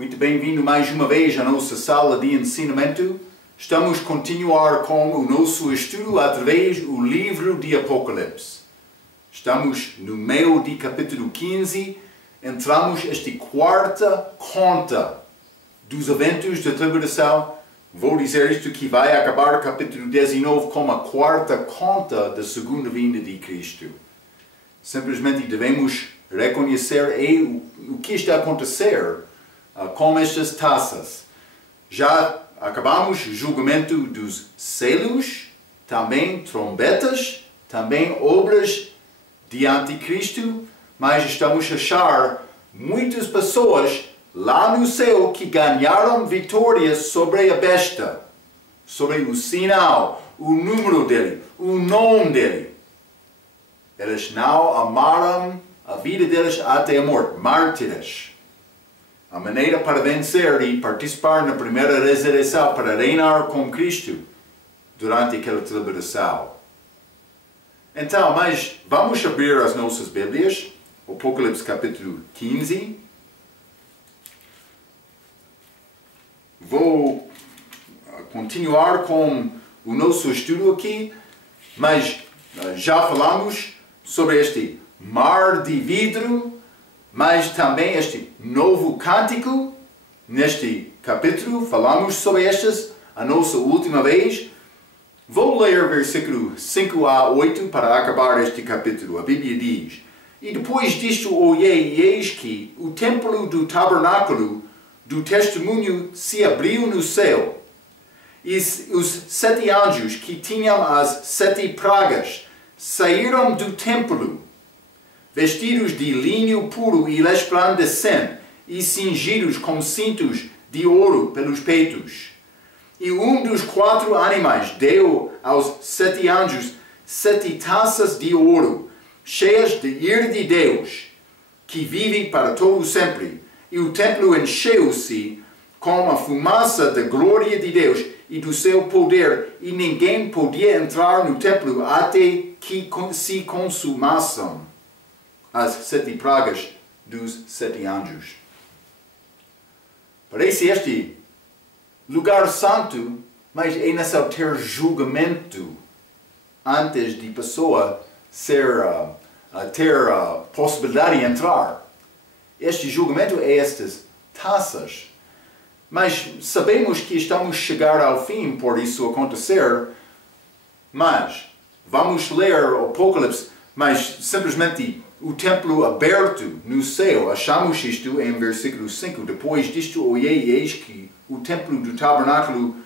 Muito bem-vindo mais uma vez à nossa sala de ensinamento. Estamos a continuar com o nosso estudo através do livro de Apocalipse. Estamos no meio de capítulo 15. Entramos esta quarta conta dos eventos da tribulação. Vou dizer isto que vai acabar o capítulo 19 com a quarta conta da segunda vinda de Cristo. Simplesmente devemos reconhecer o que está a acontecer com estas taças. Já acabamos o julgamento dos selos, também trombetas, também obras de anticristo, mas estamos a achar muitas pessoas lá no céu que ganharam vitória sobre a besta, sobre o sinal, o número dele, o nome dele. Eles não amaram a vida deles até a morte, mártires. A maneira para vencer e participar na primeira ressurreição, para reinar com Cristo durante aquela tribulação. Então, mas vamos abrir as nossas Bíblias, Apocalipse capítulo 15. Vou continuar com o nosso estudo aqui, mas já falamos sobre este mar de vidro, mas também este novo cântico. Neste capítulo falamos sobre estas a nossa última vez. Vou ler versículo 5 a 8 para acabar este capítulo. A Bíblia diz: E depois disto olhei, e eis que o templo do tabernáculo do testemunho se abriu no céu. E os 7 anjos que tinham as 7 pragas saíram do templo, vestidos de linho puro e resplandecente, e cingidos com cintos de ouro pelos peitos. E um dos 4 animais deu aos 7 anjos 7 taças de ouro, cheias de ira de Deus, que vive para todo sempre. E o templo encheu-se com a fumaça da glória de Deus e do seu poder, e ninguém podia entrar no templo até que se consumassem as 7 pragas dos 7 anjos. Parece este lugar santo, mas é necessário ter julgamento antes de pessoa ter a possibilidade de entrar. Este julgamento é estas taças. Mas sabemos que estamos a chegar ao fim por isso acontecer. Mas vamos ler o Apocalipse, mas simplesmente o templo aberto no céu. Achamos isto em versículo 5. Depois disto olhei e eis que o templo do tabernáculo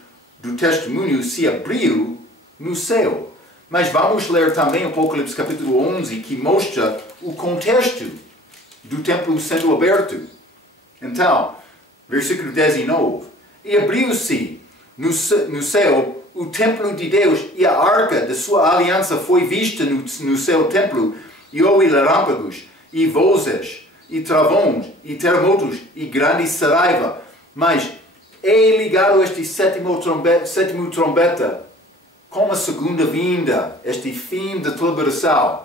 do testemunho se abriu no céu. Mas vamos ler também o Apocalipse capítulo 11, que mostra o contexto do templo sendo aberto. Então, versículo 19. E abriu-se no céu o templo de Deus, e a arca da sua aliança foi vista no seu templo, e houve relâmpagos, e vozes, e trovões, e terremotos, e grande saraiva. Mas é ligado este sétimo trombeta com a segunda vinda, este fim da tribulação.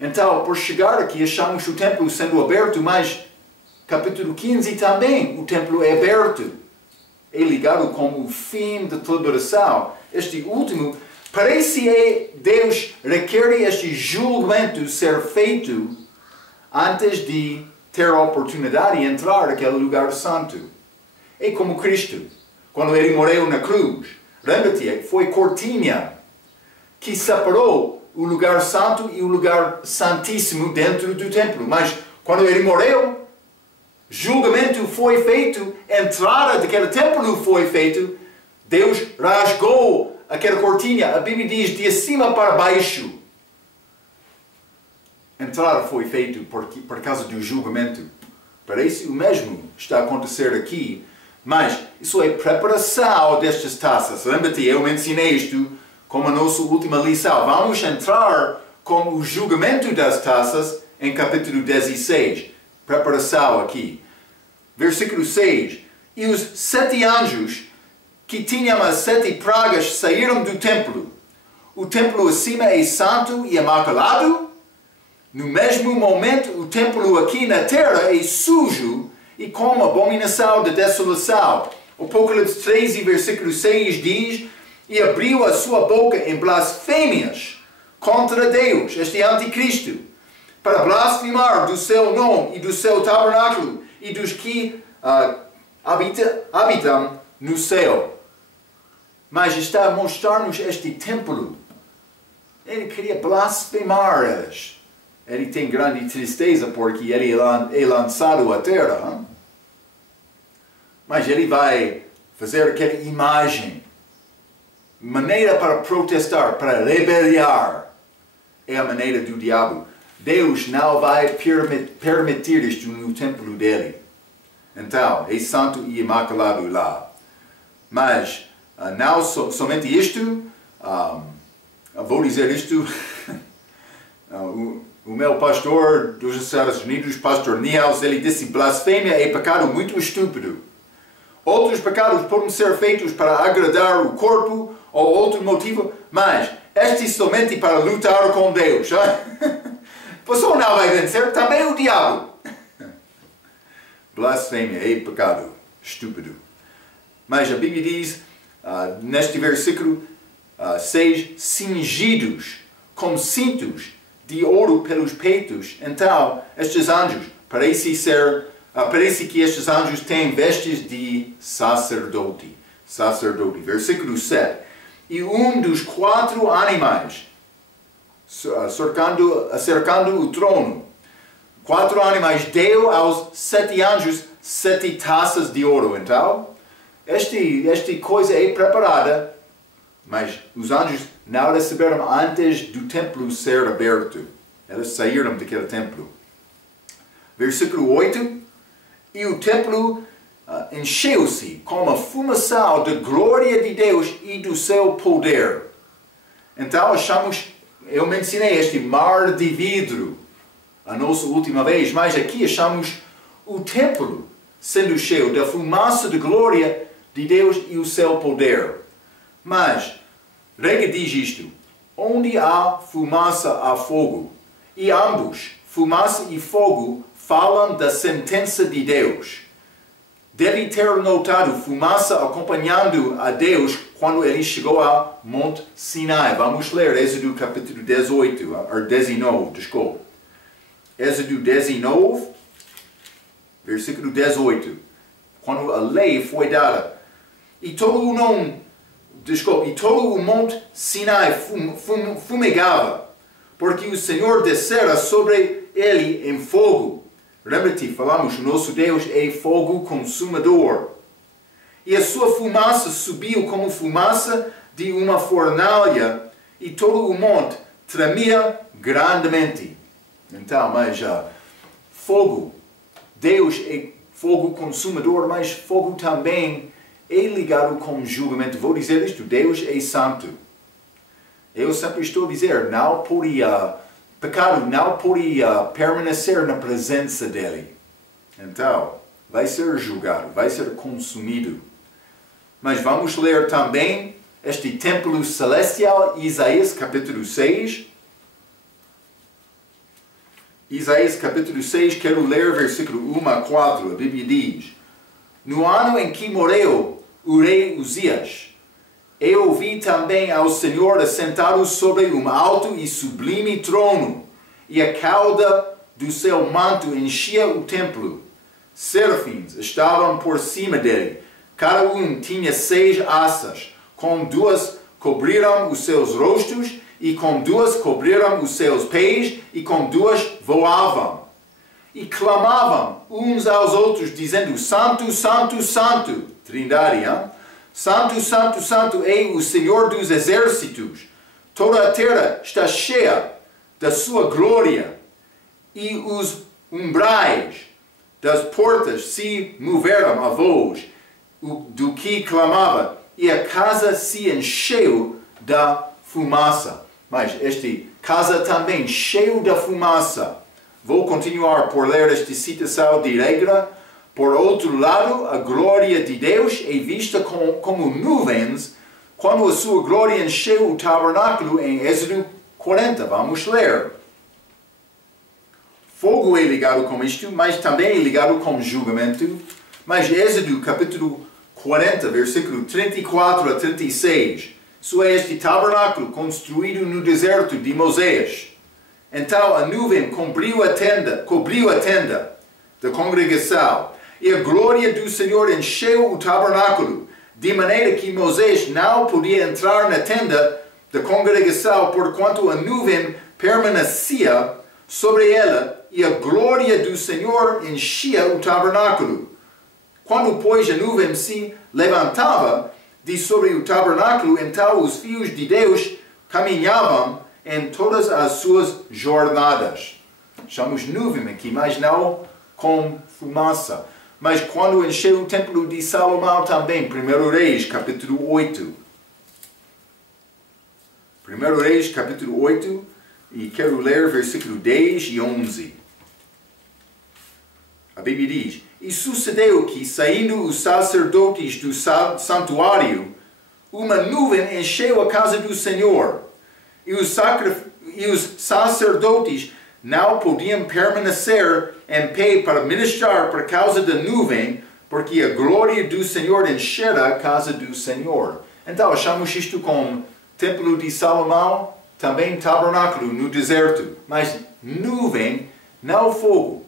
Então, por chegar aqui, achamos o templo sendo aberto, mas capítulo 15 também, o templo é aberto. É ligado com o fim da tribulação. Este último, parece que Deus requer este julgamento ser feito antes de ter a oportunidade de entrar naquele lugar santo. É como Cristo, quando ele morreu na cruz. Lembra-te, foi cortina que separou o lugar santo e o lugar santíssimo dentro do templo. Mas quando ele morreu, julgamento foi feito, entrada daquele templo foi feito, Deus rasgou aquela cortina. A Bíblia diz de cima para baixo. Entrada foi feita por causa do julgamento. Parece o mesmo está a acontecer aqui, mas isso é preparação destas taças. Lembra-te, eu mencionei isto como a nossa última lição. Vamos entrar com o julgamento das taças em capítulo 16. Preparação aqui. Versículo 6. E os 7 anjos que tinham as 7 pragas saíram do templo. O templo acima é santo e imaculado. No mesmo momento, o templo aqui na terra é sujo e como abominação da desolação. Apocalipse 13, versículo 6 diz: e abriu a sua boca em blasfêmias contra Deus, este anticristo, para blasfemar do seu nome e do seu tabernáculo e dos que habitam no céu. Mas está a mostrar-nos este templo. Ele queria blasfemar eles. Ele tem grande tristeza porque ele é lançado à terra. Hein? Mas ele vai fazer aquela imagem. Maneira para protestar, para rebeliar. É a maneira do diabo. Deus não vai permitir isto no templo dele. Então, é santo e imaculado lá. Mas, não somente isto, vou dizer isto, o meu pastor dos Estados Unidos, pastor Niels, ele disse: blasfêmia é pecado muito estúpido. Outros pecados podem ser feitos para agradar o corpo ou outro motivo, mas este somente para lutar com Deus. A pessoa não vai vencer, também o diabo. Blasfêmia é pecado estúpido. Mas a Bíblia diz, neste versículo 6, cingidos com cintos de ouro pelos peitos. Então, estes anjos, parece que estes anjos têm vestes de sacerdote. Versículo 7. E um dos 4 animais cercando o trono. 4 animais deu aos 7 anjos 7 taças de ouro. Então, esta coisa é preparada, mas os anjos não receberam antes do templo ser aberto. Eles saíram daquele templo. Versículo 8. E o templo encheu-se com a fumaça da glória de Deus e do seu poder. Então eu mencionei este mar de vidro a nossa última vez, mas aqui achamos o templo sendo cheio da fumaça da glória de Deus e o seu poder. Mas, Rega diz isto: onde há fumaça há fogo, e ambos, fumaça e fogo, falam da sentença de Deus. Deve ter notado fumaça acompanhando a Deus quando ele chegou a Monte Sinai. Vamos ler Êxodo capítulo 19, desculpa. Êxodo 19, versículo 18. Quando a lei foi dada. E todo o Monte Sinai fumegava, porque o Senhor descera sobre ele em fogo. Lembra-te, falamos, o nosso Deus é fogo consumidor. E a sua fumaça subiu como fumaça de uma fornalha, e todo o monte tremia grandemente. Então, mas fogo, Deus é fogo consumidor, mas fogo também é ligado com julgamento. Vou dizer isto: Deus é santo. Eu sempre estou a dizer, pecado não pode permanecer na presença dele. Então, vai ser julgado, vai ser consumido. Mas vamos ler também este templo celestial, Isaías capítulo 6. Isaías capítulo 6, quero ler versículo 1 a 4. A Bíblia diz: no ano em que morreu o rei Uzias, eu vi também ao Senhor assentado sobre um alto e sublime trono, e a cauda do seu manto enchia o templo. Serafins estavam por cima dele, cada um tinha 6 asas, com 2 cobriram os seus rostos, e com 2 cobriram os seus pés, e com 2 voavam. E clamavam uns aos outros, dizendo: Santo, Santo, Santo, Trindade, hein? Santo, Santo, Santo é o Senhor dos exércitos. Toda a terra está cheia da sua glória. E os umbrais das portas se moveram a voz do que clamava, e a casa se encheu da fumaça. Mas esta casa também cheia da fumaça. Vou continuar por ler esta citação de regra. Por outro lado, a glória de Deus é vista como nuvens quando a sua glória encheu o tabernáculo em Êxodo 40. Vamos ler. fogo é ligado com isto, mas também é ligado com julgamento. Mas Êxodo capítulo 40, versículo 34 a 36. Isso é este tabernáculo construído no deserto de Moisés. Então a nuvem cobriu a tenda da congregação, e a glória do Senhor encheu o tabernáculo, de maneira que Moisés não podia entrar na tenda da congregação, porquanto a nuvem permanecia sobre ela, e a glória do Senhor enchia o tabernáculo. Quando, pois, a nuvem se levantava de sobre o tabernáculo, então os filhos de Deus caminhavam em todas as suas jornadas. Chamamos nuvem aqui, mas não com fumaça. Mas quando encheu o templo de Salomão também, 1 Reis, capítulo 8. 1 Reis, capítulo 8, e quero ler versículo 10 e 11. A Bíblia diz: E sucedeu que, saindo os sacerdotes do santuário, uma nuvem encheu a casa do Senhor, e os sacerdotes não podiam permanecer em pé para ministrar por causa da nuvem, porque a glória do Senhor enchera a casa do Senhor. Então, achamos isto como templo de Salomão, também tabernáculo no deserto, mas nuvem, não fogo.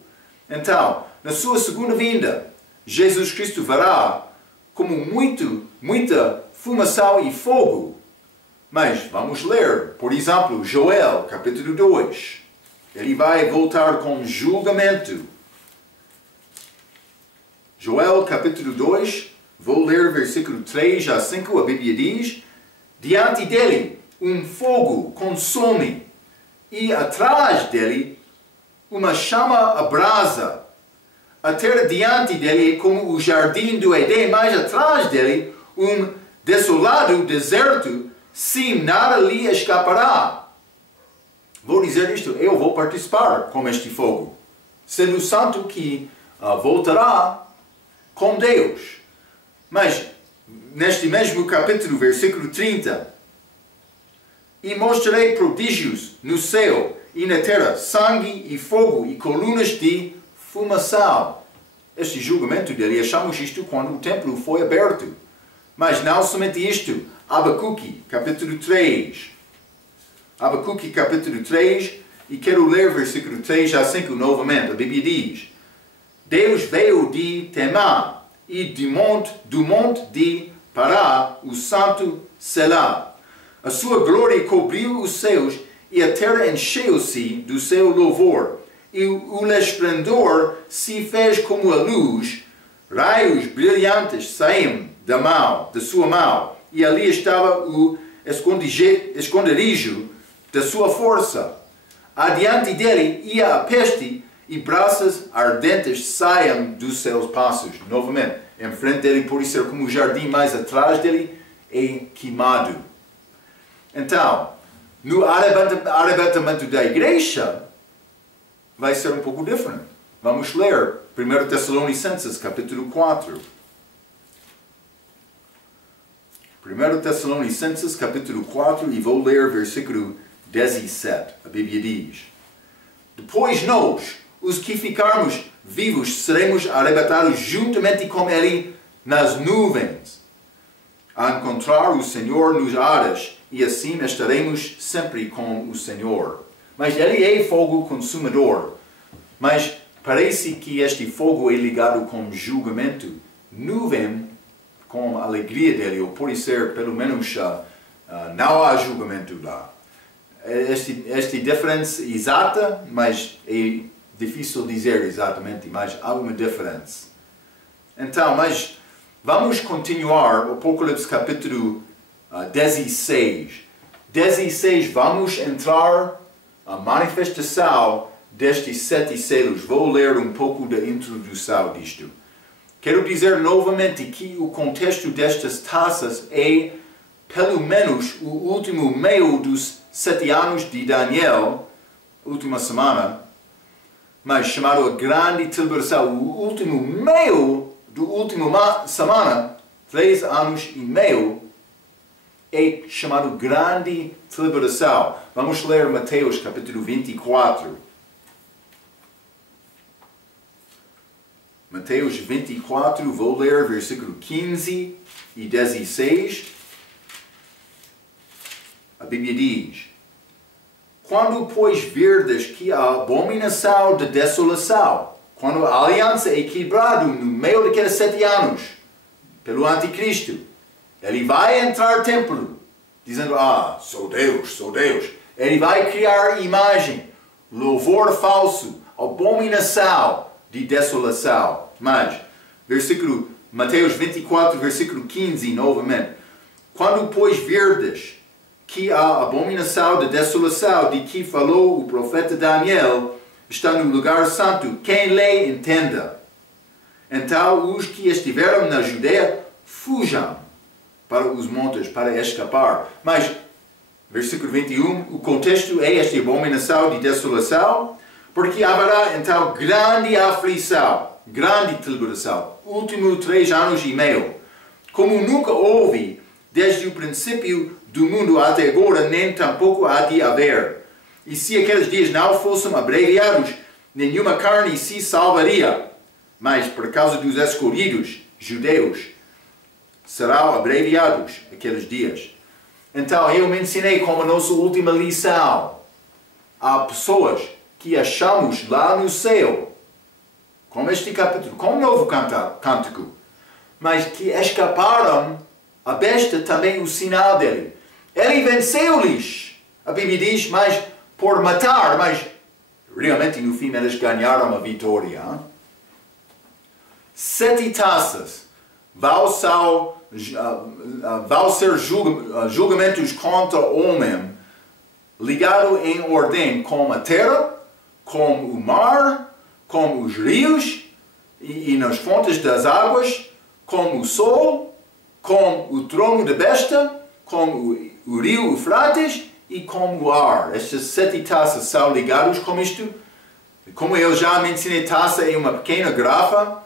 Então, na sua segunda vinda, Jesus Cristo verá como muita fumaça e fogo. Mas vamos ler, por exemplo, Joel, capítulo 2. Ele vai voltar com julgamento. Joel, capítulo 2, vou ler versículo 3 a 5, a Bíblia diz: Diante dele fogo consome, e atrás dele uma chama abrasa. A terra diante dele é como o jardim do Éden, mas atrás dele desolado deserto, sim, nada lhe escapará. Vou dizer isto: eu vou participar com este fogo, sendo o santo que voltará com Deus. Mas, neste mesmo capítulo, versículo 30, e mostrarei prodígios no céu e na terra, sangue e fogo e colunas de fumaça. Este julgamento dele, achamos isto quando o templo foi aberto. Mas não somente isto. Abacuque, capítulo 3. Abacuque, capítulo 3, e quero ler versículo 3 a 5 novamente. A Bíblia diz: Deus veio de Temã, e do monte de Pará, o santo Selá. A sua glória cobriu os céus, e a terra encheu-se do seu louvor. E o esplendor se fez como a luz, raios brilhantes saíam da sua mão, e ali estava o esconderijo da sua força. Adiante dele ia a peste, e brasas ardentes saíam dos seus passos. Novamente, em frente dele pode ser como o jardim, mas atrás dele é queimado. Então, no arrebatamento da igreja, vai ser um pouco diferente. Vamos ler 1 Tessalonicenses, capítulo 4. 1 Tessalonicenses, capítulo 4, e vou ler versículo 17. A Bíblia diz: Depois nós, os que ficarmos vivos, seremos arrebatados juntamente com ele nas nuvens, a encontrar o Senhor nos ares, e assim estaremos sempre com o Senhor. Mas ele é fogo consumidor. Mas parece que este fogo é ligado com julgamento. Nuvem com a alegria dele, ou pode ser pelo menos não há julgamento lá. Esta diferença exata, mas é difícil dizer exatamente, mas há uma diferença. Então, mas vamos continuar o Apocalipse capítulo 16. 16, vamos entrar a manifestação destes 7 selos. Vou ler um pouco da introdução disto. Quero dizer novamente que o contexto destas taças é, pelo menos, o último meio dos 7 anos de Daniel, última semana, mas chamado a Grande Tribulação, o último meio do último semana, 3 anos e meio, é chamado Grande Tribulação. Vamos ler Mateus capítulo 24. Mateus 24, vou ler versículo 15 e 16. A Bíblia diz: quando, pois, verdes que a abominação de desolação, quando a aliança é quebrada no meio daqueles 7 anos, pelo anticristo, ele vai entrar no templo, dizendo, sou Deus, sou Deus. Ele vai criar imagem, louvor falso, abominação de desolação. Mas, Mateus 24, versículo 15, novamente. Quando, pois, verdes que a abominação de desolação de que falou o profeta Daniel está no lugar santo, quem lê entenda. Então os que estiveram na Judeia fujam para os montes para escapar. Mas, versículo 21, o contexto é esta abominação de desolação, porque haverá então grande aflição, grande tribulação, últimos 3 anos e meio, como nunca houve desde o princípio do mundo até agora, nem tampouco há de haver. E se aqueles dias não fossem abreviados, nenhuma carne se salvaria. Mas por causa dos escolhidos, judeus, serão abreviados aqueles dias. Então eu mencionei como nossa última lição. Há pessoas que achamos lá no céu, como este capítulo, como um novo cântico, mas que escaparam a besta, também o sinal dele. Ele venceu-lhes, a Bíblia diz, mas por matar, mas realmente no fim eles ganharam a vitória. 7 taças vão ser julgamentos contra o homem, ligado em ordem com a terra, com o mar, com os rios e nas fontes das águas, com o sol, com o trono da besta, com o rio Eufrates e com o ar. Estas 7 taças são ligadas com isto. Como eu já mencionei, taça é uma pequena garrafa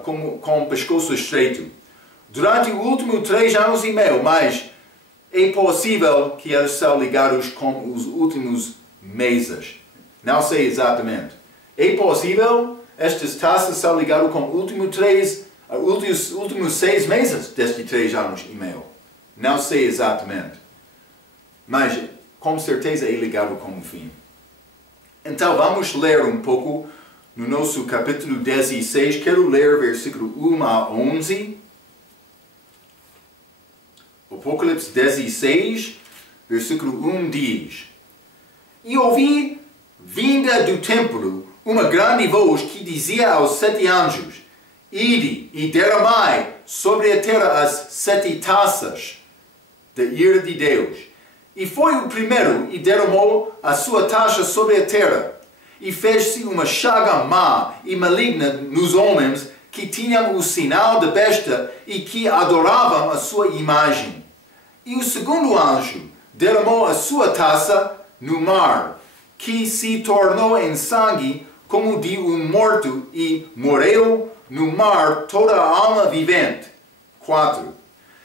com pescoço estreito. Durante os últimos 3 anos e meio, mas é possível que eles são ligados com os últimos meses. Não sei exatamente. É possível estas taças são ligadas com os últimos 6 meses destes 3 anos e meio. Não sei exatamente. Mas com certeza é ligado com o fim. Então vamos ler um pouco no nosso capítulo 16. Quero ler versículo 1 a 11. Apocalipse 16, versículo 1 diz: E ouvi, vinda do templo, uma grande voz que dizia aos 7 anjos: Ide e derramai sobre a terra as 7 taças da ira de Deus. E foi o primeiro e derramou a sua taça sobre a terra. E fez-se uma chaga má e maligna nos homens que tinham o sinal da besta e que adoravam a sua imagem. E o segundo anjo derramou a sua taça no mar, que se tornou em sangue como de um morto, e morreu no mar toda a alma vivente. 4.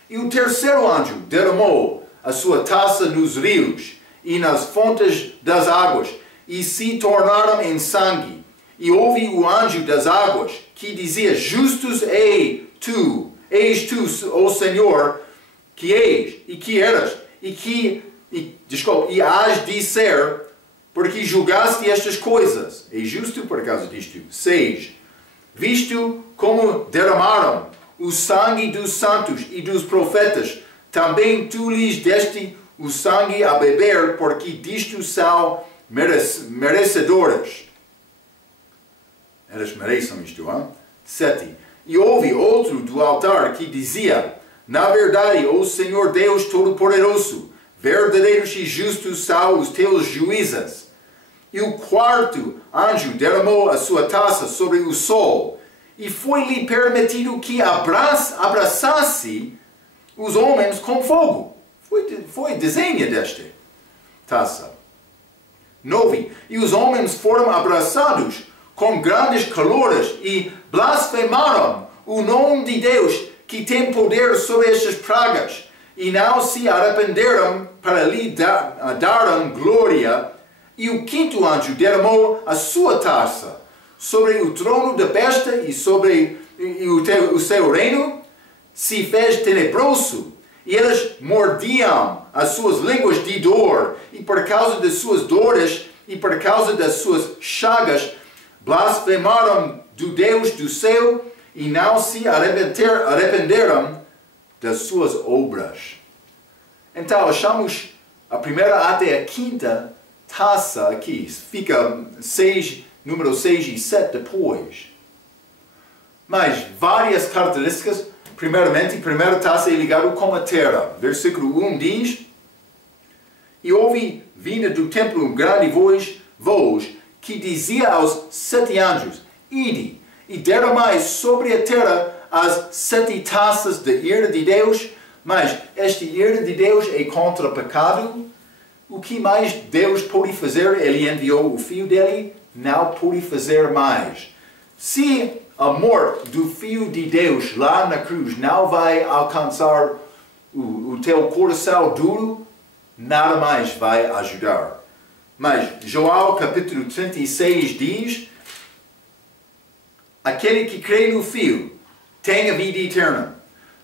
E o terceiro anjo derramou a sua taça nos rios e nas fontes das águas, e se tornaram em sangue. E ouvi o anjo das águas, que dizia: Justos és tu, ó Senhor, que és, e que eras, e hás de ser, porque julgaste estas coisas. É justo por causa disto. 6. Visto como derramaram o sangue dos santos e dos profetas, também tu lhes deste o sangue a beber, porque disto são merecedoras. Elas merecem isto, hein? 7. E houve outro do altar que dizia: Na verdade, ó Senhor Deus Todo-Poderoso, verdadeiros e justos são os teus juízes. E o quarto anjo derramou a sua taça sobre o sol, e foi-lhe permitido que abraçasse os homens com fogo. Foi desenho desta taça. 9. E os homens foram abraçados com grandes calores e blasfemaram o nome de Deus, que tem poder sobre estas pragas, e não se arrependeram para lhe daram glória. E o quinto anjo derramou a sua taça sobre o trono da besta e sobre o seu reino se fez tenebroso, e eles mordiam as suas línguas de dor, e por causa das suas dores e por causa das suas chagas, blasfemaram do Deus do céu e não se arrependeram das suas obras. Então, achamos a primeira até a quinta taça aqui. Fica número 6 e 7 depois. Mas várias características. Primeiramente, a primeira taça é ligada com a terra. Versículo 1 diz: E ouvi vinda do templo um grande voz que dizia aos 7 anjos: Ide e derramai sobre a terra as 7 taças da ira de Deus. Mas esta ira de Deus é contra o pecado. O que mais Deus pode fazer? Ele enviou o Filho dele, não pode fazer mais. Se a morte do Filho de Deus lá na cruz não vai alcançar o teu coração duro, nada mais vai ajudar. Mas João capítulo 36 diz: Aquele que crê no Filho tem a vida eterna.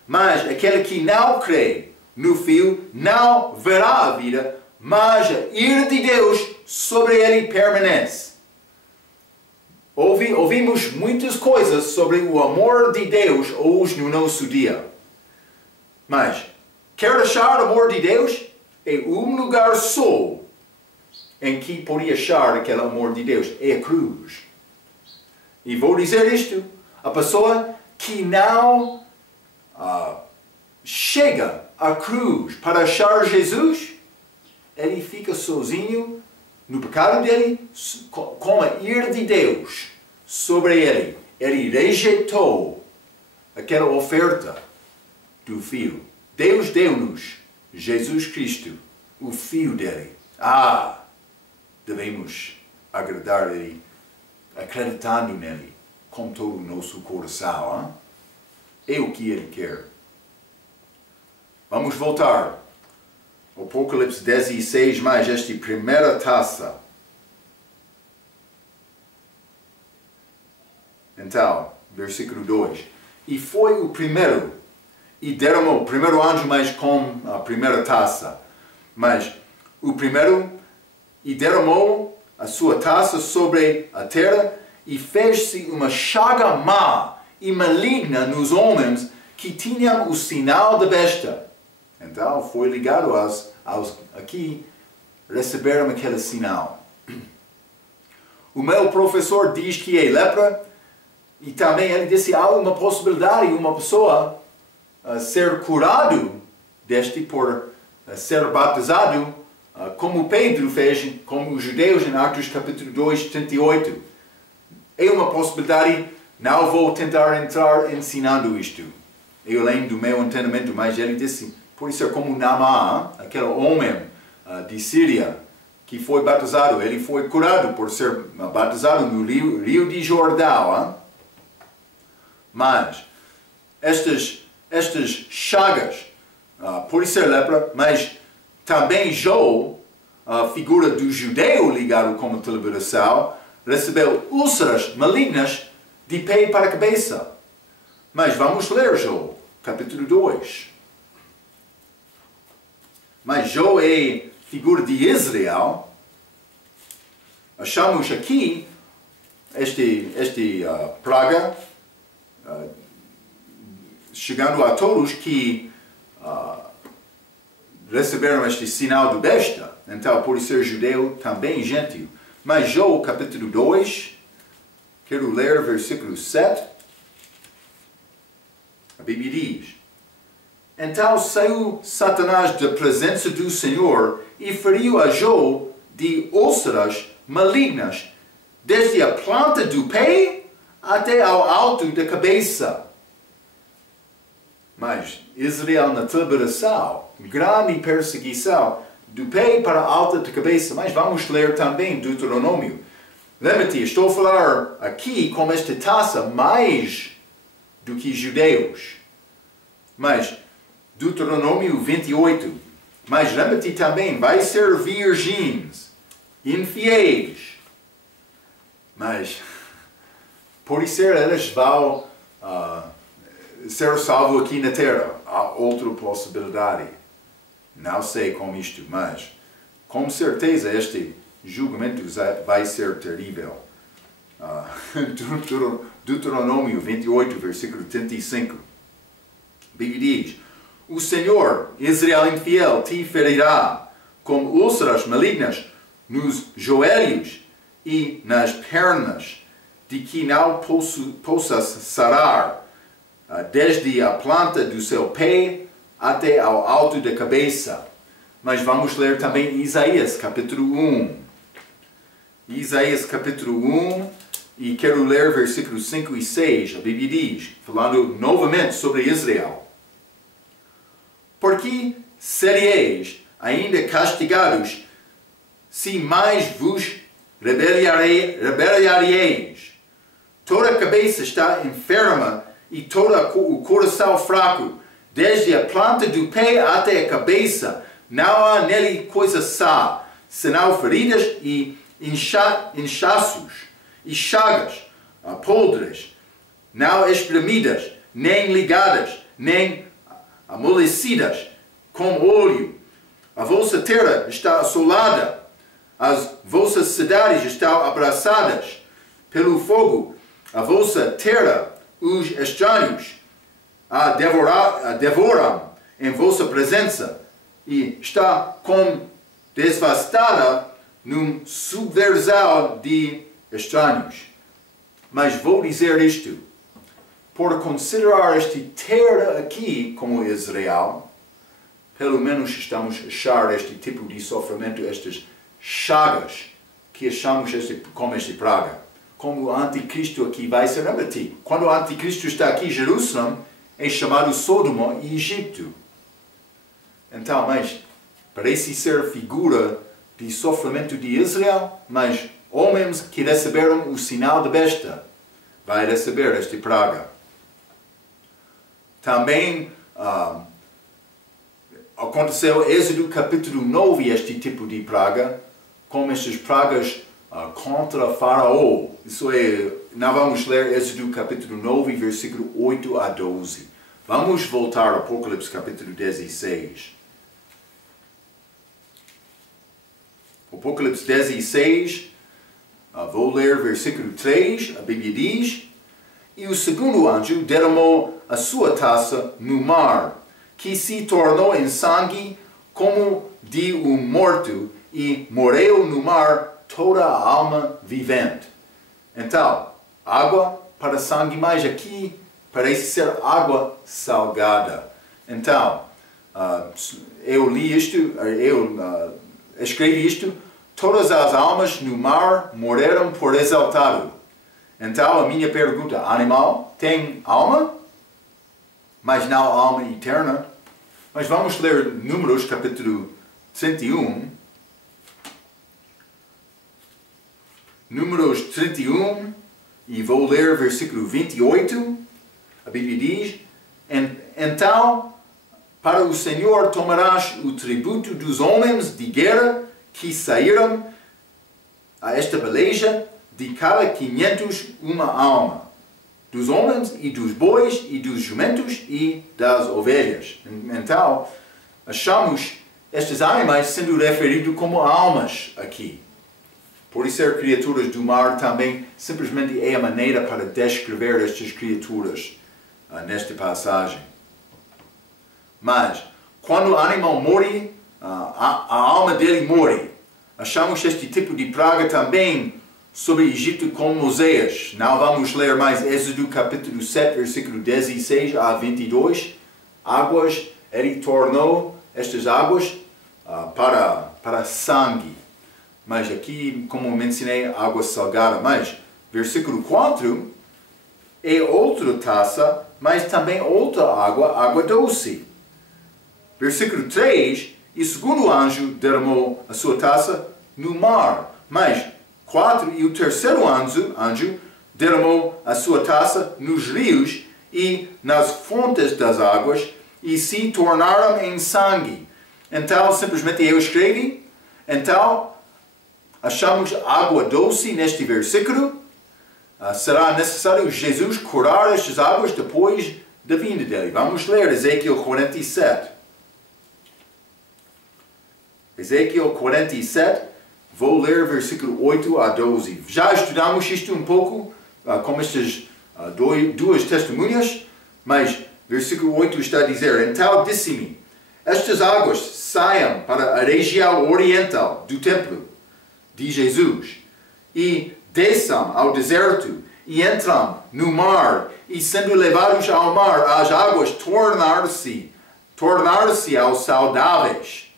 Mas aquele que não crê no Filho não verá a vida, mas a ira de Deus sobre ele permanece. Ouvimos muitas coisas sobre o amor de Deus hoje no nosso dia. Mas, quer achar o amor de Deus? É um lugar só em que pode achar aquele amor de Deus. É a cruz. E vou dizer isto: a pessoa que não chega à cruz para achar Jesus, ele fica sozinho no pecado dele, com a ira de Deus sobre ele. Ele rejeitou aquela oferta do Filho. Deus deu-nos Jesus Cristo, o Filho dele. Devemos agradar ele, acreditando nele com todo o nosso coração. É o que ele quer. Vamos voltar. Apocalipse 16, mais esta primeira taça. Então, versículo 2. E foi o primeiro, e derramou, o primeiro anjo, mas com a primeira taça. Mas o primeiro, e derramou a sua taça sobre a terra, e fez-se uma chaga má e maligna nos homens que tinham o sinal da besta. Então foi ligado aos aqui receberam aquele sinal. O meu professor diz que é lepra, e também ele disse há uma possibilidade de uma pessoa ser curado deste por ser batizado, como Pedro fez, como os judeus em Atos capítulo 2, 38. É uma possibilidade. Não vou tentar entrar ensinando isto. Eu lembro do meu entendimento, mas ele disse, pode ser como Naamã, aquele homem de Síria, que foi batizado. Ele foi curado por ser batizado no Rio de Jordão. Mas estas chagas, pode ser lepra, mas também Jó, a figura do judeu ligado com a liberação, recebeu úlceras malignas de pé para a cabeça. Mas vamos ler Jó, capítulo 2. Mas Jó é figura de Israel. Achamos aqui este praga chegando a todos que receberam este sinal de besta. Então pode ser judeu, também gentil. Mas Jó, capítulo 2, quero ler versículo 7. A Bíblia diz: Então saiu Satanás da presença do Senhor e feriu a Jó de úlceras malignas, desde a planta do pé até ao alto da cabeça. Mas Israel na liberação, grande perseguição, do pé para a alta da cabeça. Mas vamos ler também Deuteronômio. Lembra-te, estou a falar aqui com esta taça mais do que judeus. Mas Deuteronômio 28. Mas lembra-te também, vai ser virgens, infiéis. Mas Pode ser eles vão ser salvos aqui na terra. Há outra possibilidade. Não sei como isto, mas com certeza este julgamento vai ser terrível. Deuteronômio 28, versículo 35. A Bíblia diz: o Senhor, Israel infiel, te ferirá com úlceras malignas nos joelhos e nas pernas, de que não possas sarar, desde a planta do seu pé até ao alto da cabeça. Mas vamos ler também Isaías, capítulo 1. Isaías, capítulo 1, e quero ler versículos 5 e 6. A Bíblia diz, falando novamente sobre Israel: porque sereis ainda castigados, se mais vos rebelareis. Toda a cabeça está enferma e todo o coração fraco, desde a planta do pé até a cabeça. Não há nele coisa sã, senão feridas e inchaços, e chagas, podres, não espremidas, nem ligadas, nem amolecidas com óleo. A vossa terra está assolada, as vossas cidades estão abraçadas pelo fogo. A vossa terra, os estranhos, a devoram em vossa presença, e está como devastada num subversal de estranhos. Mas vou dizer isto: por considerar esta terra aqui como Israel, pelo menos estamos a achar este tipo de sofrimento, estas chagas, que achamos como esta praga. Como o anticristo aqui vai ser abatido. Quando o anticristo está aqui em Jerusalém, é chamado Sodoma e Egito. Então, mas parece ser figura de sofrimento de Israel, mas homens que receberam o sinal da besta vai receber esta praga. Também aconteceu Êxodo capítulo 9 este tipo de praga, como estas pragas contra Faraó. Isso é, nós vamos ler Êxodo capítulo 9, versículo 8 a 12. Vamos voltar ao Apocalipse capítulo 16. Apocalipse 16, vou ler versículo 3, a Bíblia diz: e o segundo anjo derramou a sua taça no mar, que se tornou em sangue como de um morto, e morreu no mar toda a alma vivente. Então, água para sangue, mas aqui parece ser água salgada. Então, eu li isto, eu escrevi isto: todas as almas no mar morreram por exaltado. Então, a minha pergunta: animal tem alma, mas não alma eterna? Mas vamos ler Números capítulo 31. Números 31, e vou ler versículo 28. A Bíblia diz: então, para o Senhor tomarás o tributo dos homens de guerra que saíram a esta peleja, de cada 500 uma alma, dos homens e dos bois e dos jumentos e das ovelhas. Então, achamos estes animais sendo referidos como almas aqui. Por ser criaturas do mar também, simplesmente é a maneira para descrever estas criaturas nesta passagem. Mas, quando o animal morre, a alma dele morre. Achamos este tipo de praga também sobre o Egito com Moisés. Não vamos ler mais Êxodo capítulo 7, versículo 16 a 22. Águas, ele tornou estas águas para sangue. Mas aqui, como mencionei, água salgada. Mas, versículo 4, é outra taça, mas também outra água doce. Versículo 3, e o segundo anjo derramou a sua taça no mar. Mas, 4, e o terceiro anjo derramou a sua taça nos rios e nas fontes das águas, e se tornaram em sangue. Então, simplesmente eu escrevi. Então, achamos água doce neste versículo, será necessário Jesus curar estas águas depois da vinda dele. Vamos ler Ezequiel 47. Ezequiel 47, vou ler versículo 8 a 12. Já estudamos isto um pouco, com estas duas testemunhas, mas versículo 8 está a dizer: Então disse-me, estas águas saiam para a região oriental do templo de Jesus e desçam ao deserto e entram no mar, e sendo levados ao mar, as águas tornar-se aos saudáveis.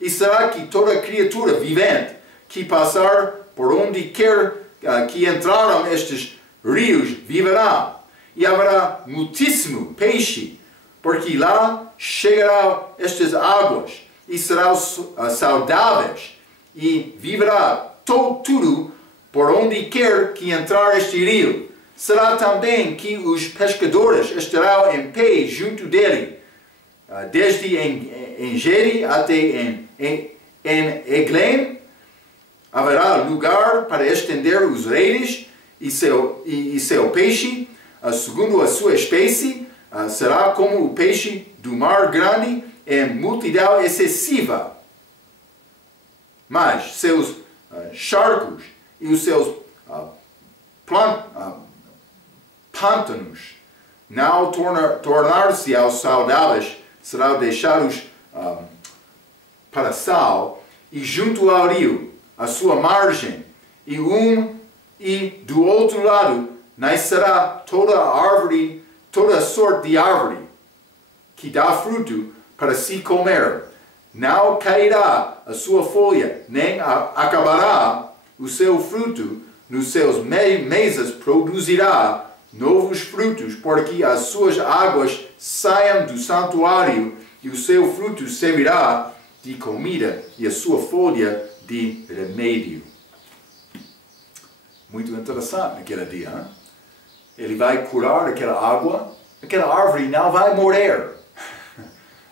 E será que toda criatura vivente que passar por onde quer que entraram estes rios viverá. E haverá muitíssimo peixe, porque lá chegarão estas águas e serão saudáveis, e viverá tudo por onde quer que entrar este rio. Será também que os pescadores estarão em pé junto dele, desde Engedi até em Eglém. Haverá lugar para estender os redes e seu peixe, segundo a sua espécie, será como o peixe do mar grande em multidão excessiva. Mas seus charcos e os seus pântanos não tornar-se aos saudáveis, serão deixados para sal, e junto ao rio, a sua margem, e do outro lado nascerá toda a sorte de árvore que dá fruto para se comer. Não cairá a sua folha, nem acabará o seu fruto. Nos seus meses produzirá novos frutos, porque as suas águas saiam do santuário, e o seu fruto servirá de comida, e a sua folha de remédio. Muito interessante naquele dia, hein? Ele vai curar aquela água, aquela árvore não vai morrer.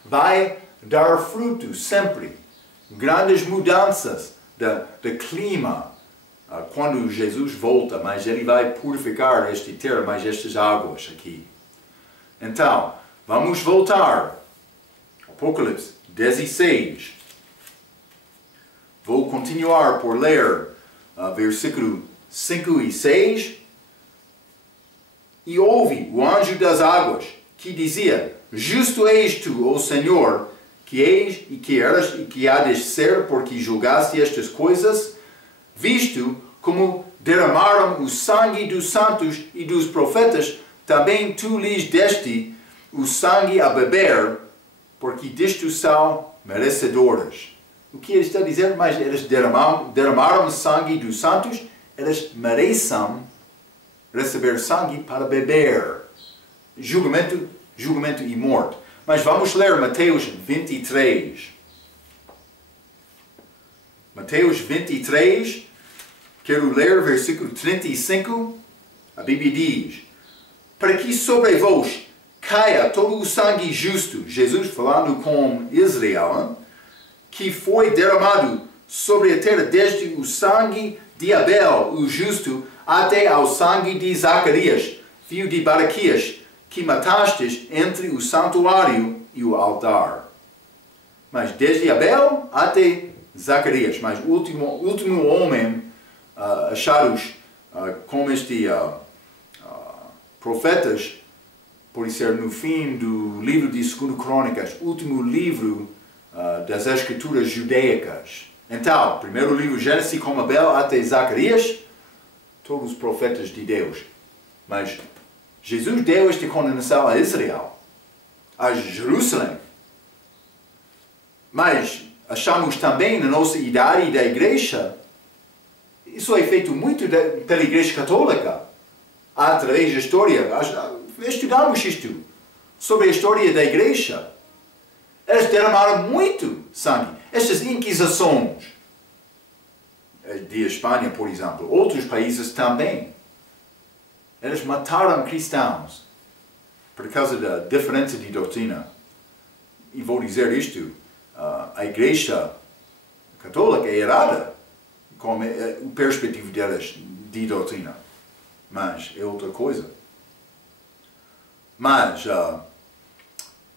Vai dar fruto sempre. Grandes mudanças de clima quando Jesus volta, mas ele vai purificar esta terra, mas estas águas aqui. Então, vamos voltar. Apocalipse 16. Vou continuar por ler versículo 5 e 6. E ouvi o anjo das águas, que dizia: Justo és tu, ó Senhor, que és e que eras e que há de ser, porque julgaste estas coisas, visto como derramaram o sangue dos santos e dos profetas, também tu lhes deste o sangue a beber, porque disto são merecedoras. O que ele está a dizer? Mas eles derramaram o sangue dos santos, eles merecem receber sangue para beber. Julgamento e morte. Mas vamos ler Mateus 23. Mateus 23, quero ler versículo 35. A Bíblia diz: Para que sobre vós caia todo o sangue justo, Jesus falando com Israel, que foi derramado sobre a terra, desde o sangue de Abel, o justo, até ao sangue de Zacarias, filho de Baraquias, que matastes entre o santuário e o altar. Mas desde Abel até Zacarias, mas o último homem achados como profetas, pode ser no fim do livro de 2 Crônicas, último livro das escrituras judaicas. Então, primeiro livro Gênesis com Abel até Zacarias, todos os profetas de Deus. Mas Jesus deu esta condenação a Israel, a Jerusalém. Mas achamos também na nossa idade da igreja, isso é feito muito pela igreja católica, através da história. Estudamos isto, sobre a história da igreja. Eles derramaram muito sangue. Estas inquisições de Espanha, por exemplo, outros países também, eles mataram cristãos por causa da diferença de doutrina. E vou dizer isto, a igreja católica é errada com a perspectiva deles de doutrina. mas é outra coisa. Mas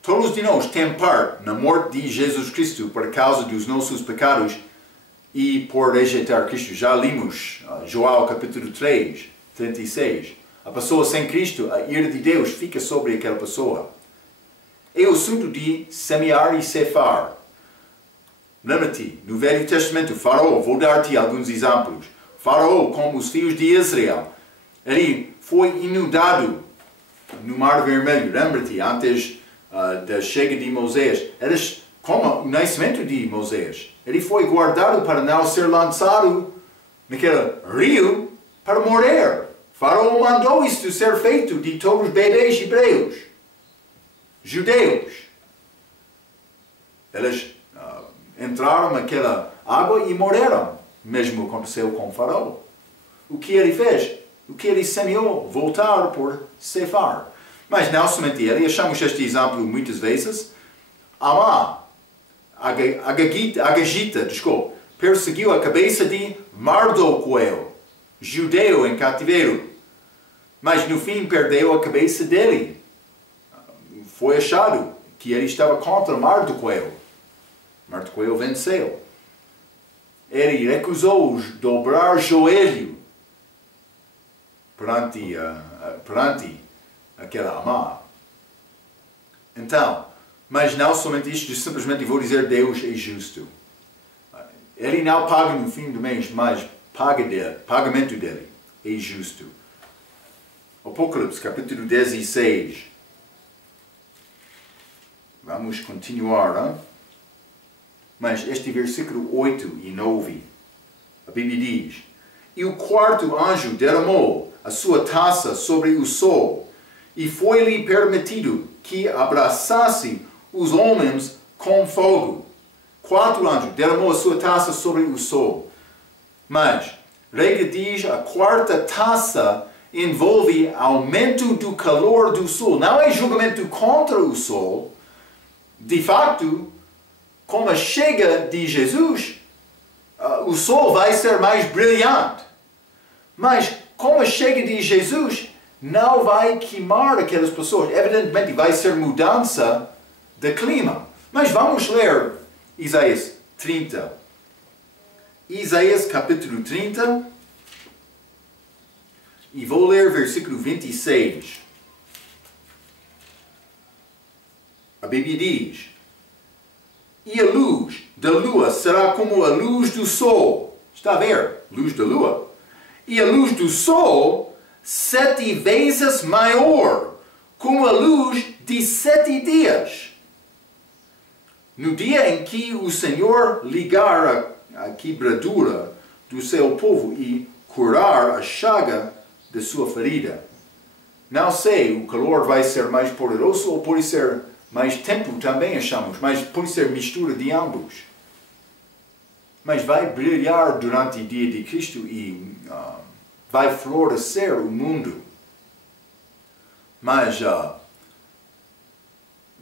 todos de nós têm parte na morte de Jesus Cristo por causa dos nossos pecados e por rejeitar Cristo. Já lemos João capítulo 3, 36. A pessoa sem Cristo, a ira de Deus fica sobre aquela pessoa. É o assunto de semear e ceifar. Lembra-te, no Velho Testamento, Faraó, vou dar-te alguns exemplos. Faraó, como os filhos de Israel, ele foi inundado no Mar Vermelho. Lembra-te, antes da chegada de Moisés, eles, como o nascimento de Moisés, ele foi guardado para não ser lançado naquele rio para morrer. Faraó mandou isto ser feito de todos os bebês hebreus, judeus. Eles entraram naquela água e morreram. Mesmo aconteceu com Faraó. O que ele fez? O que ele semeou? Voltar por ceifar. Mas não somente ele. Achamos este exemplo muitas vezes. Amá, Agagita, perseguiu a cabeça de Mardoqueu, judeu em cativeiro. Mas no fim perdeu a cabeça dele. Foi achado que ele estava contra Mardoqueu. Mardoqueu venceu. Ele recusou dobrar joelho perante aquela Amá. Então, mas não somente isto, simplesmente vou dizer Deus é justo. Ele não paga no fim do mês, mas pagamento dele é justo. Apocalipse, capítulo 16. Vamos continuar, hein? Mas este versículo 8 e 9, a Bíblia diz: E o quarto anjo derramou a sua taça sobre o sol, e foi-lhe permitido que abraçasse os homens com fogo. Quarto anjo derramou a sua taça sobre o sol. Mas, regra diz, a quarta taça envolve aumento do calor do sol. Não é julgamento contra o sol. De facto, com a chegada de Jesus, o sol vai ser mais brilhante. Mas com a chegada de Jesus, não vai queimar aquelas pessoas. Evidentemente, vai ser mudança de clima. Mas vamos ler Isaías 30. Isaías capítulo 30. E vou ler versículo 26. A Bíblia diz: E a luz da lua será como a luz do sol. Está a ver? Luz da lua. E a luz do sol 7 vezes maior, como a luz de 7 dias. No dia em que o Senhor ligar a quebradura do seu povo e curar a chaga da sua ferida. Não sei, o calor vai ser mais poderoso ou pode ser mais tempo também achamos, mas pode ser mistura de ambos. Mas vai brilhar durante o dia de Cristo e vai florescer o mundo. Mas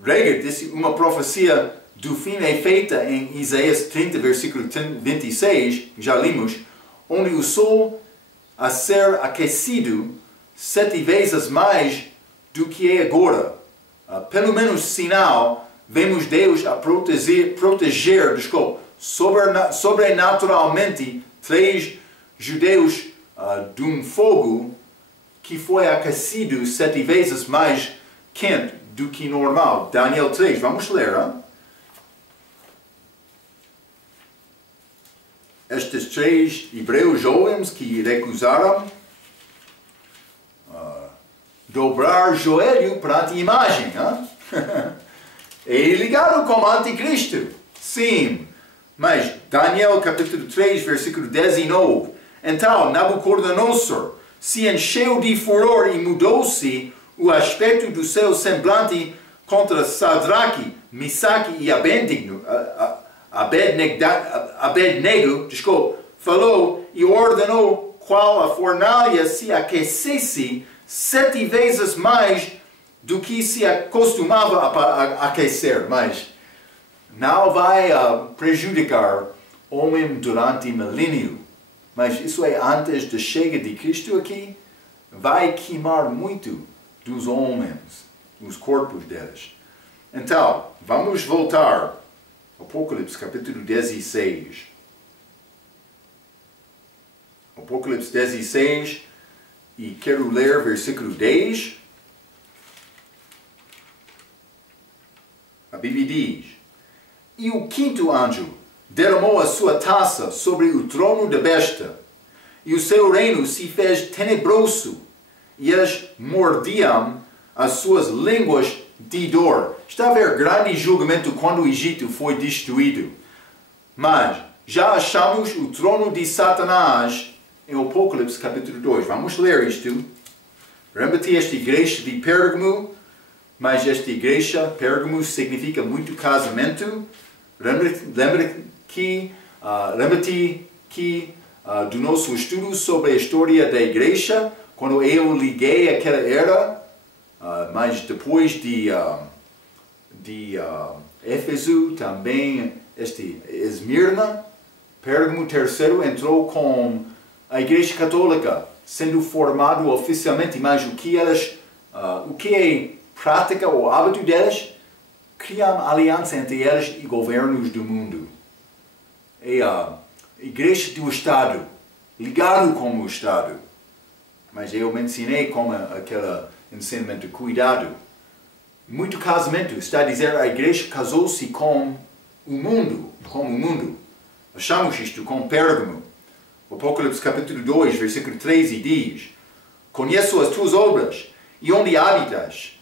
Reger disse, uma profecia do fim é feita em Isaías 30, versículo 26, já lemos, onde o sol a ser aquecido 7 vezes mais do que é agora. Pelo menos sinal, vemos Deus a proteger sobrenaturalmente 3 judeus de um fogo que foi aquecido 7 vezes mais quente do que normal. Daniel 3, vamos ler. Hein? Estes 3 hebreus jovens que recusaram dobrar joelho perante a imagem. É ligado com o anticristo. Sim. Mas Daniel capítulo 3, versículo 19. Então Nabucodonosor se encheu de furor e mudou-se o aspecto do seu semblante contra Sadraque, Misaque e Abednego, falou e ordenou qual a fornalha se aquecesse 7 vezes mais do que se acostumava a aquecer. Mas não vai prejudicar o homem durante o milênio. Mas isso é antes da chegada de Cristo aqui. vai queimar muito dos homens, os corpos deles. Então, vamos voltar. Apocalipse capítulo 16. Apocalipse 16, e quero ler versículo 10. A Bíblia diz: E o quinto anjo derramou a sua taça sobre o trono da besta, e o seu reino se fez tenebroso, e eles mordiam as suas línguas de dor. Está a haver grande julgamento quando o Egito foi destruído. Mas já achamos o trono de Satanás em Apocalipse capítulo 2. Vamos ler isto. Lembra-te esta igreja de Pérgamo, mas esta igreja, Pérgamo, significa muito casamento. Lembra-te que do nosso estudo sobre a história da igreja, quando eu liguei aquela era, mas depois de Éfeso, também Esmirna, Pérgamo III entrou com a igreja católica, sendo formado oficialmente, mas o que é prática ou hábito deles? Criam aliança entre eles e governos do mundo. É a igreja do Estado, ligado com o Estado. Mas eu mencionei como aquele ensinamento de cuidado. Muito casamento, está a dizer, a igreja casou-se com o mundo, Achamos isto com Pérgamo. Apocalipse capítulo 2, versículo 13 diz: Conheço as tuas obras e onde habitas,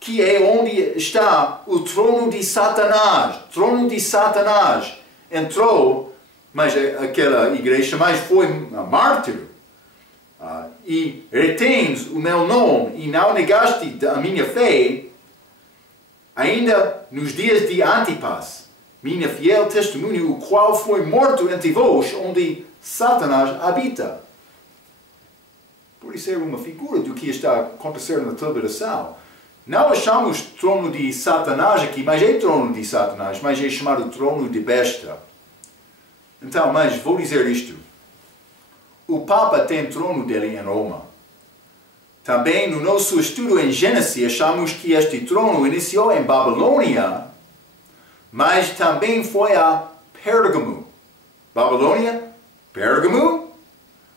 que é onde está o trono de Satanás. Trono de Satanás entrou, mas aquela igreja mais foi mártir. E retens o meu nome e não negaste a minha fé, ainda nos dias de Antipas, minha fiel testemunho, o qual foi morto entre vós, onde Satanás habita. Por isso é uma figura do que está acontecendo na tribulação. Não achamos trono de Satanás aqui, mas é trono de Satanás, mas é chamado trono de besta. Então, mas vou dizer isto. O Papa tem trono dele em Roma. Também no nosso estudo em Gênesis achamos que este trono iniciou em Babilônia, mas também foi a Pérgamo. Babilônia, Pérgamo,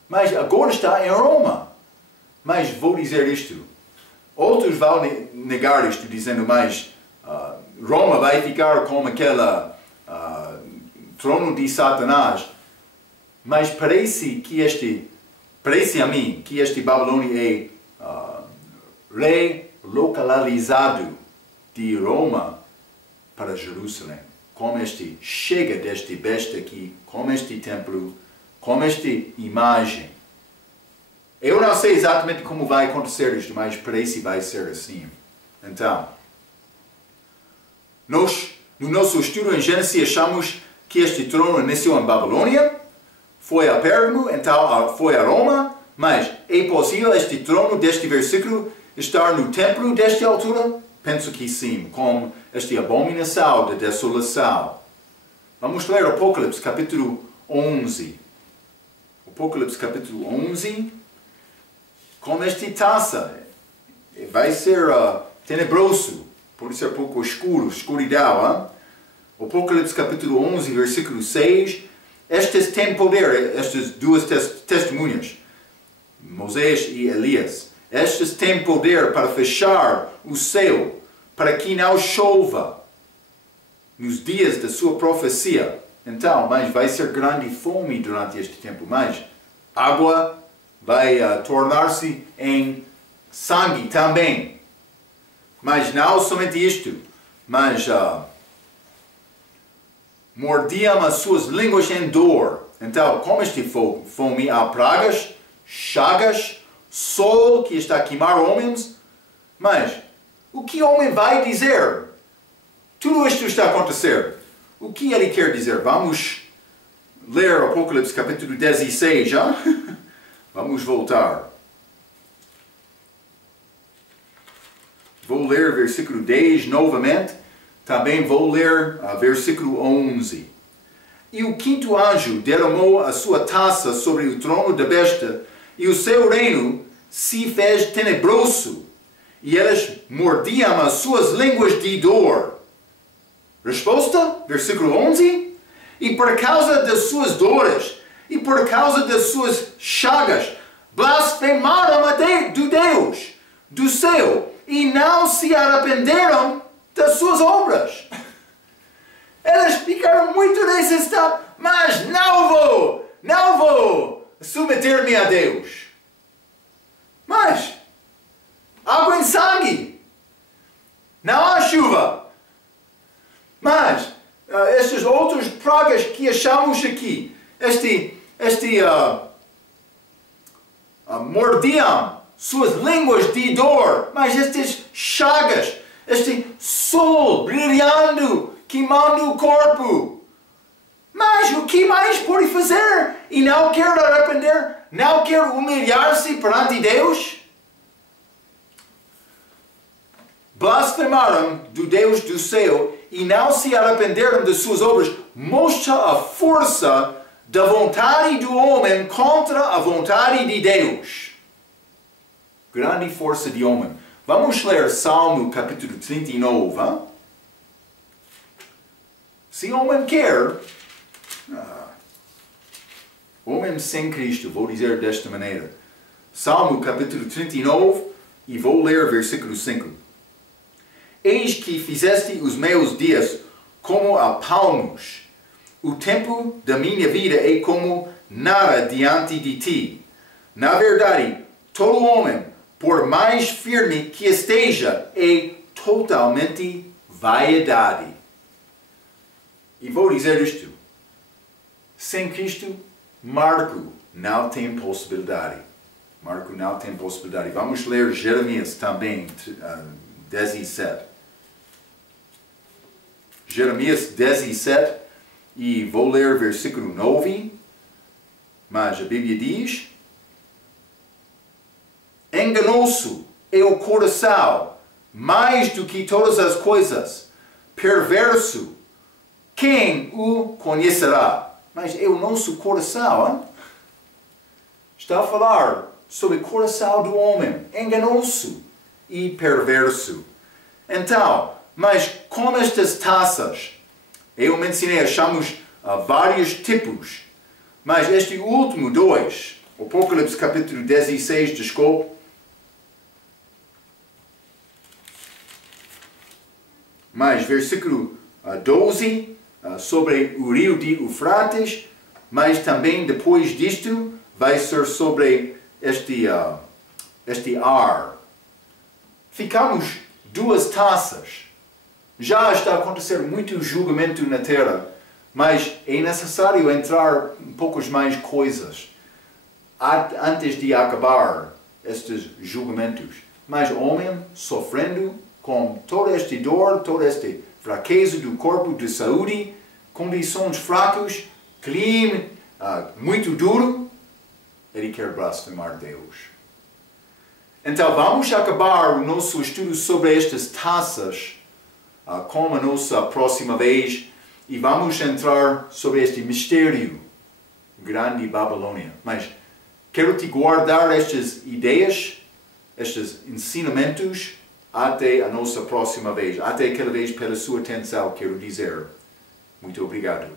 mas agora está em Roma. Mas vou dizer isto. Outros vão negar isto, dizendo, mas Roma vai ficar como aquele trono de Satanás. Mas parece a mim que este Babilônia é relocalizado de Roma para Jerusalém. Como chega deste besta aqui, como este templo, como esta imagem. Eu não sei exatamente como vai acontecer isto, mas parece que vai ser assim. Então, no nosso estudo em Gênesis achamos que este trono iniciou em Babilônia, foi a Pérgamo, então foi a Roma, mas é possível este trono deste versículo estar no templo desta altura? Penso que sim, com esta abominação da desolação. Vamos ler Apocalipse capítulo 11. Apocalipse capítulo 11, com esta taça. Vai ser tenebroso, pode ser um pouco escuridão. Apocalipse capítulo 11, versículo 6. Estas têm poder, estas duas testemunhas, Moisés e Elias. Estas têm poder para fechar o céu, para que não chova nos dias da sua profecia. Então, mas vai ser grande fome durante este tempo, mas água vai tornar-se em sangue também. Mas não somente isto, mas mordiam as suas línguas em dor. Então, como este fome, há pragas, chagas, sol que está a queimar homens. Mas, o que o homem vai dizer? Tudo isto está a acontecer. O que ele quer dizer? Vamos ler Apocalipse capítulo 16, já? Vamos voltar. Vou ler versículo 10 novamente. Também vou ler versículo 11. E o quinto anjo derramou a sua taça sobre o trono da besta, e o seu reino se fez tenebroso, e eles mordiam as suas línguas de dor. Resposta, versículo 11. E por causa das suas dores, e por causa das suas chagas, blasfemaram do Deus do céu, e não se arrependeram das suas obras. Eles ficaram muito necessitados, mas não vou submeter-me a Deus. Mas, água e sangue, não há chuva. Mas, estas outras pragas que achamos aqui, mordiam suas línguas de dor, mas estas chagas, este sol brilhando, queimando o corpo. Mas o que mais pode fazer? E não quer arrepender? Não quer humilhar-se perante Deus? Blasfemaram do Deus do céu e não se arrependeram de suas obras. Mostra a força da vontade do homem contra a vontade de Deus. Grande força de homem. Vamos ler Salmo capítulo 39. Hein? Se o homem quer, homem sem Cristo, vou dizer desta maneira. Salmo capítulo 39 e vou ler versículo 5. Eis que fizeste os meus dias como a palmos. O tempo da minha vida é como nada diante de ti. Na verdade, todo homem, por mais firme que esteja, é totalmente vaidade. E vou dizer isto. Sem Cristo, Marco não tem possibilidade. Marco não tem possibilidade. Vamos ler Jeremias também, 17. Jeremias 17, e vou ler versículo 9. Mas a Bíblia diz: enganoso é o coração, mais do que todas as coisas. Perverso, quem o conhecerá? Mas é o nosso coração, hein? Está a falar sobre o coração do homem, enganoso e perverso. Então, mas com estas taças, eu mencionei, achamos vários tipos, mas este último dois, Apocalipse capítulo 16, desculpe, mas versículo 12, sobre o rio de Eufrates, mas também depois disto vai ser sobre este ar. Ficamos duas taças. Já está a acontecer muito julgamento na terra, mas é necessário entrar em poucas mais coisas antes de acabar estes julgamentos. Mas o homem sofrendo com toda esta dor, toda esta fraqueza do corpo, de saúde, condições fracas, clima muito duro, ele quer blasfemar Deus. Então vamos acabar o nosso estudo sobre estas taças com a nossa próxima vez e vamos entrar sobre este mistério grande Babilônia. Mas quero te guardar estas ideias, estes ensinamentos até a nossa próxima vez. Até aquela vez, pela sua atenção, quero dizer muito obrigado.